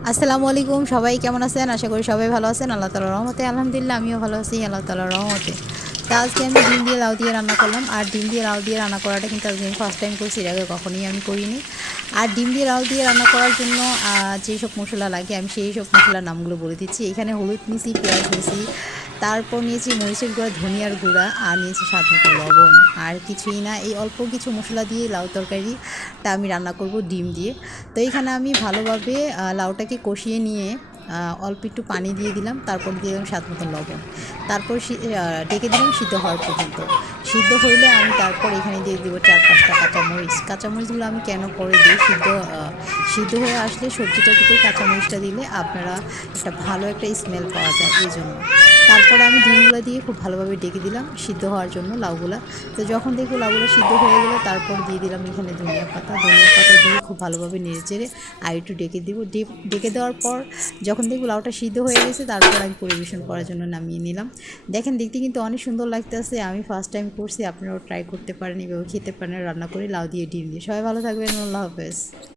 আসসালামু আলাইকুম, সবাই কেমন আছেন? আশা করি সবাই ভালো আছেন। আল্লাহ তাআলার রহমতে আলহামদুলিল্লাহ আমিও ভালো আছি আল্লাহ তাআলার রহমতে। তা আজকে আমি ডিম দিয়ে লাউ দিয়ে রান্না করলাম। আর ডিম দিয়ে লাউ দিয়ে রান্না করাটা কিন্তু আজকে আমি ফার্স্ট টাইম করছি, এর আগে কখনোই আমি করিনি। আর ডিম দিয়ে লাউ দিয়ে রান্না করার জন্য যেসব মশলা লাগে আমি সেই সব মশলার নামগুলো বলে দিচ্ছি। এখানে হলুদ নিয়েছি, পেঁয়াজ নিয়েছি, তারপর নিয়েছি মরিচের গুঁড়া, ধনিয়ার গুঁড়া, আর নিয়েছি স্বাদ মতো লবণ। আর কিছুই না, এই অল্প কিছু মশলা দিয়ে লাউ তরকারিটা আমি রান্না করব ডিম দিয়ে। তো এইখানে আমি ভালোভাবে লাউটাকে কষিয়ে নিয়ে অল্প একটু পানি দিয়ে দিলাম, তারপর দিয়ে দিলাম স্বাদ মতো লবণ, তারপর ডেকে দিলাম সিদ্ধ হওয়ার পর্যন্ত। সিদ্ধ হইলে আমি তারপর এখানে দিয়ে দেবো 4-5টা কাঁচামরিচ। কাঁচামরিচগুলো আমি কেন পরে দিই, সিদ্ধ হয়ে আসলে সবজিটার ভিতরে কাঁচামরিচটা দিলে আপনারা ভালো একটা স্মেল পাওয়া যায়, এই জন্য। তারপরে আমি ডিমগুলো দিয়ে খুব ভালোভাবে ডেকে দিলাম সিদ্ধ হওয়ার জন্য লাউগুলা। তো যখন দেখবো লাউগুলো সিদ্ধ হয়ে গেলো, তারপর দিয়ে দিলাম এখানে ধনিয়া পাতা দিয়ে খুব ভালোভাবে নেড়েচেড়ে আর একটু ডেকে দিব। ডেকে দেওয়ার পর যখন দেখবো লাউটা সিদ্ধ হয়ে গেছে, তারপর আমি পরিবেশন করার জন্য নামিয়ে নিলাম। দেখেন, দেখতে কিন্তু অনেক সুন্দর লাগতেছে। আমি ফার্স্ট টাইম করছি, আপনারাও ট্রাই করতে পারেন, এভাবে খেতে পারেন রান্না করে লাউ দিয়ে ডিম দিয়ে। সবাই ভালো থাকবেন, আল্লাহ হাফেজ।